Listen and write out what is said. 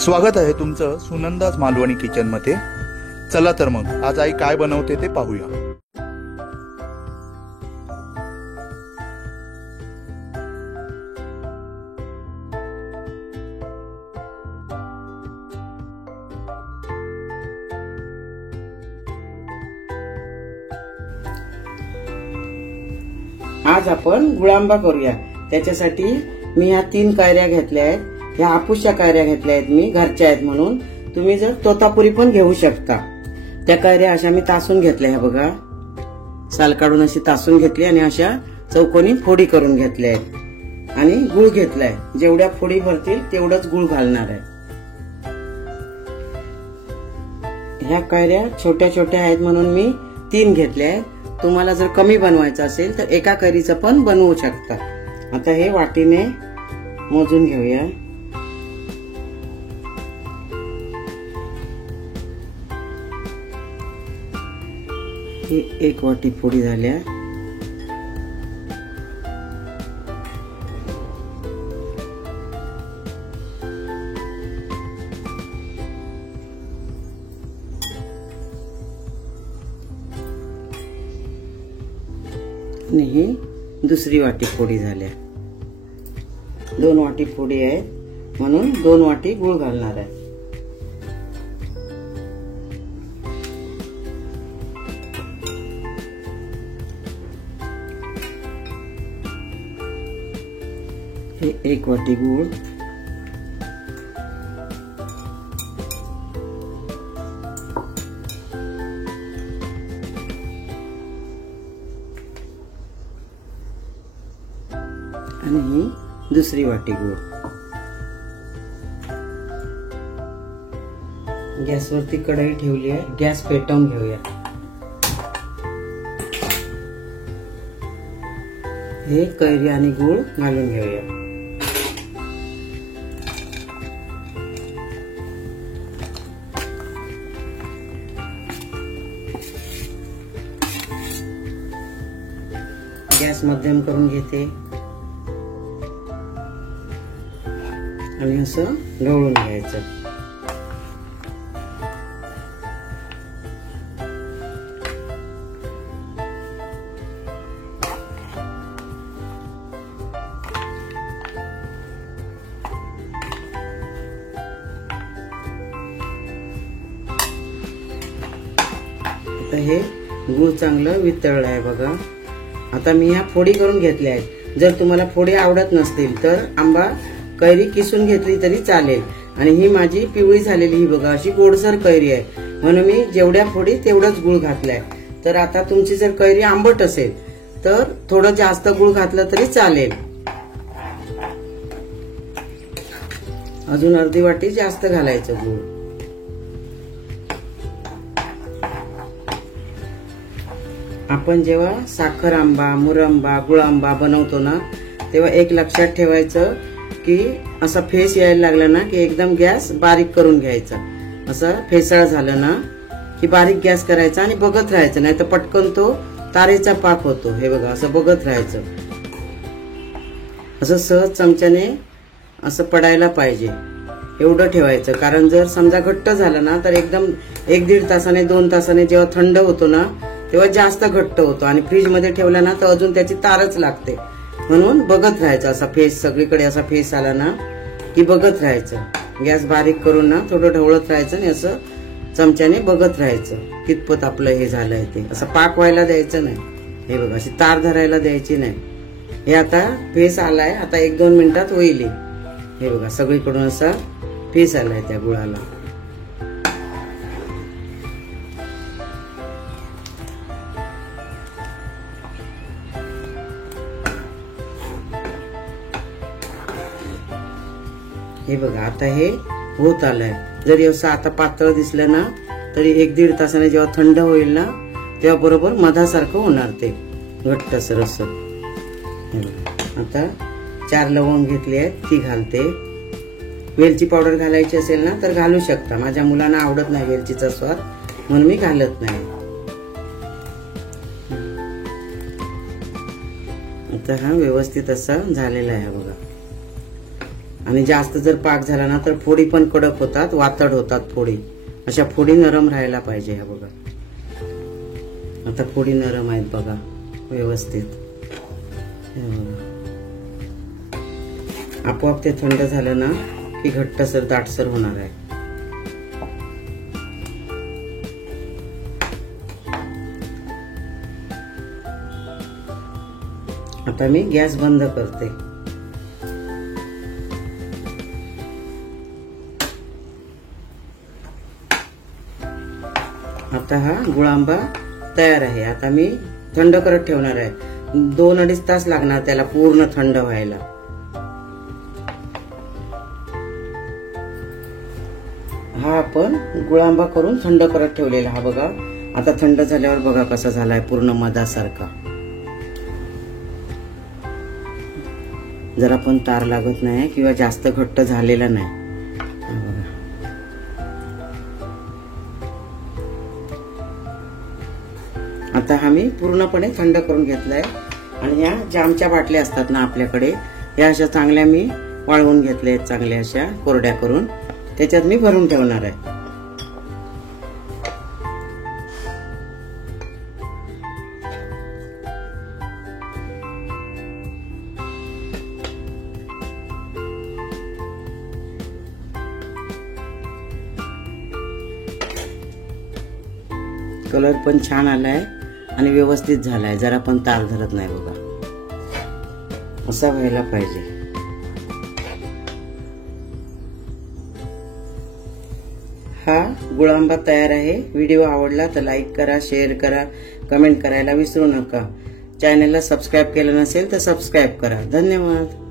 स्वागत आहे तुमचं सुनंदाज मालवणी किचन मध्ये। चला तर मग आज आई काय बनवते ते पाहूया। आज आपण गुळांबा करूया। त्याच्यासाठी मी ह्या 3 कैऱ्या घेतल्या आहेत। ह्या आपुषच्या कैऱ्या घेतल्या आहेत, मी घरच्या आहेत म्हणून। तुम्ही जर तोतापुरी पण घेऊ शकता। त्या कैऱ्या अशा मी तासून घेतल्या, ह्या बघा, साल काढून अशी तासून घेतली आणि अशा चौकोनी फोडी करून घेतल्या आहेत आणि गुळ घेतलाय। जेवढ्या फोडी भरतील तेवढंच गुळ घालणार आहे। ह्या कैऱ्या छोट्या छोट्या आहेत म्हणून मी 3 घेतल्या आहेत। तुम्हाला जर कमी बनवायचं असेल तर एका कैरीचं पण बनवू शकता। आता हे वाटीने मोजून घेऊया। ही 1 वाटी फोडी झाल्या। आणि ही दुसरी वाटी फोडी झाल्या। 2 वाटी फोडी आहेत म्हणून 2 वाटी गुळ घालणार आहे। हे 1 वाटी गुळ, आणि ही दुसरी वाटी गुळ। गॅसवरती कढई ठेवली आहे, गॅस पेटवून घेऊया। हे कैरी आणि गुळ घालून घेऊया। गॅस मध्यम करून घेते आणि असं ढवळून घ्यायचं। आता हे गूळ चांगलं वितळलं आहे बघा। आता मी ह्या फोडी करून घेतल्या आहेत। जर तुम्हाला फोडी आवडत नसतील तर आंबा कैरी किसून घेतली तरी चालेल। आणि ही माझी पिवळी झालेली, ही बघा अशी गोडसर कैरी आहे म्हणून मी जेवढ्या फोडी तेवढंच गुळ घातलाय। तर आता तुमची जर कैरी आंबट असेल तर थोडं जास्त गुळ घातलं तरी चालेल। अजून अर्धी वाटी जास्त घालायचं गुळ। आपण जेव्हा साखर आंबा, मुरंबा, गुळांबा बनवतो ना, तेव्हा एक लक्षात ठेवायचं की असा फेस यायला लागला ना की एकदम गॅस बारीक करून घ्यायचा। असं फेसाळ झालं ना की बारीक गॅस करायचा आणि बघत राहायचं, नाही तर पटकन तो तारेचा पाक होतो। हे बघा, असं बघत राहायचं। असं सहज चमच्याने असं पडायला पाहिजे एवढं ठेवायचं। कारण जर समजा घट्ट झालं ना तर एकदम 1-1.5 तासाने 2 तासाने जेव्हा थंड होतो ना तेव्हा जास्त घट्ट होतो आणि फ्रीज मध्ये ठेवला ना तर अजून त्याची तारच लागते। म्हणून बघत राहायचं, असा फेस सगळीकडे असा फेस आला ना की बघत राहायचं। गॅस बारीक करून ना थोडं ढवळत राहायचं आणि असं चमच्याने बघत राहायचं कितपत आपलं हे झालंय ते। असं पाक व्हायला द्यायचं नाही। हे बघा, अशी तार धरायला द्यायची नाही। हे आता फेस आलाय, आता 1-2 मिनिटात होईल। हे बघा, सगळीकडून असा फेस आलाय त्या गुळाला। हे बघा, आता हे होत आलंय। जरी असं आता पातळ दिसलं ना तरी 1-1.5 तासाने जेव्हा थंड होईल ना तेव्हा बरोबर मधासारखं होणार ते घट्टसर असं। आता 4 लवंग घेतली आहेत, ती घालते। वेलची पावडर घालायची असेल ना तर घालू शकता। माझ्या मुलांना आवडत नाही वेलचीचा स्वाद म्हणून मी घालत नाही। आता हा व्यवस्थित असा झालेला आहे बघा। आणि जास्त जर पाक झाला ना तर फोडी पण कडक होतात, वातड होतात फोडी. अशा फोडी नरम राहायला पाहिजे. ह्या बघा आता फोडी नरम आहेत बघा व्यवस्थित. हे बघा. आपोआप ते थंड झालं ना की घट्टसर दाटसर होणार आहे. आता मी गॅस बंद करते. आता हा गुळांबा तयार आहे. आता मी थंड करत ठेवणार आहे. 2-2.5 तास लागणार त्याला पूर्ण थंड व्हायला. हा आपण गुळांबा करून थंड करत ठेवलेला. हा बघा आता थंड झाल्यावर बघा कसा झालाय पूर्ण मधासारखा. जरा पण तार लागत नाही किंवा जास्त घट्ट झालेला नाही. आता हा मी पूर्णपणे थंड करून घेतलाय. आणि ह्या जामच्या बाटल्या असतात ना आपल्याकडे, ह्या अशा चांगल्या मी वाळवून घेतल्या आहेत, चांगल्या अशा कोरड्या करून त्याच्यात मी भरून ठेवणार आहे. कलर पण छान आलाय आणि व्यवस्थित झालाय. जरा पण तार धरत नाही बघा. असा व्हायला पाहिजे. हा गुळांबा तयार आहे. व्हिडिओ आवडला तर लाईक करा, शेअर करा, कमेंट करायला विसरू नका. चॅनलला सबस्क्राईब केलं नसेल तर सबस्क्राईब करा. धन्यवाद.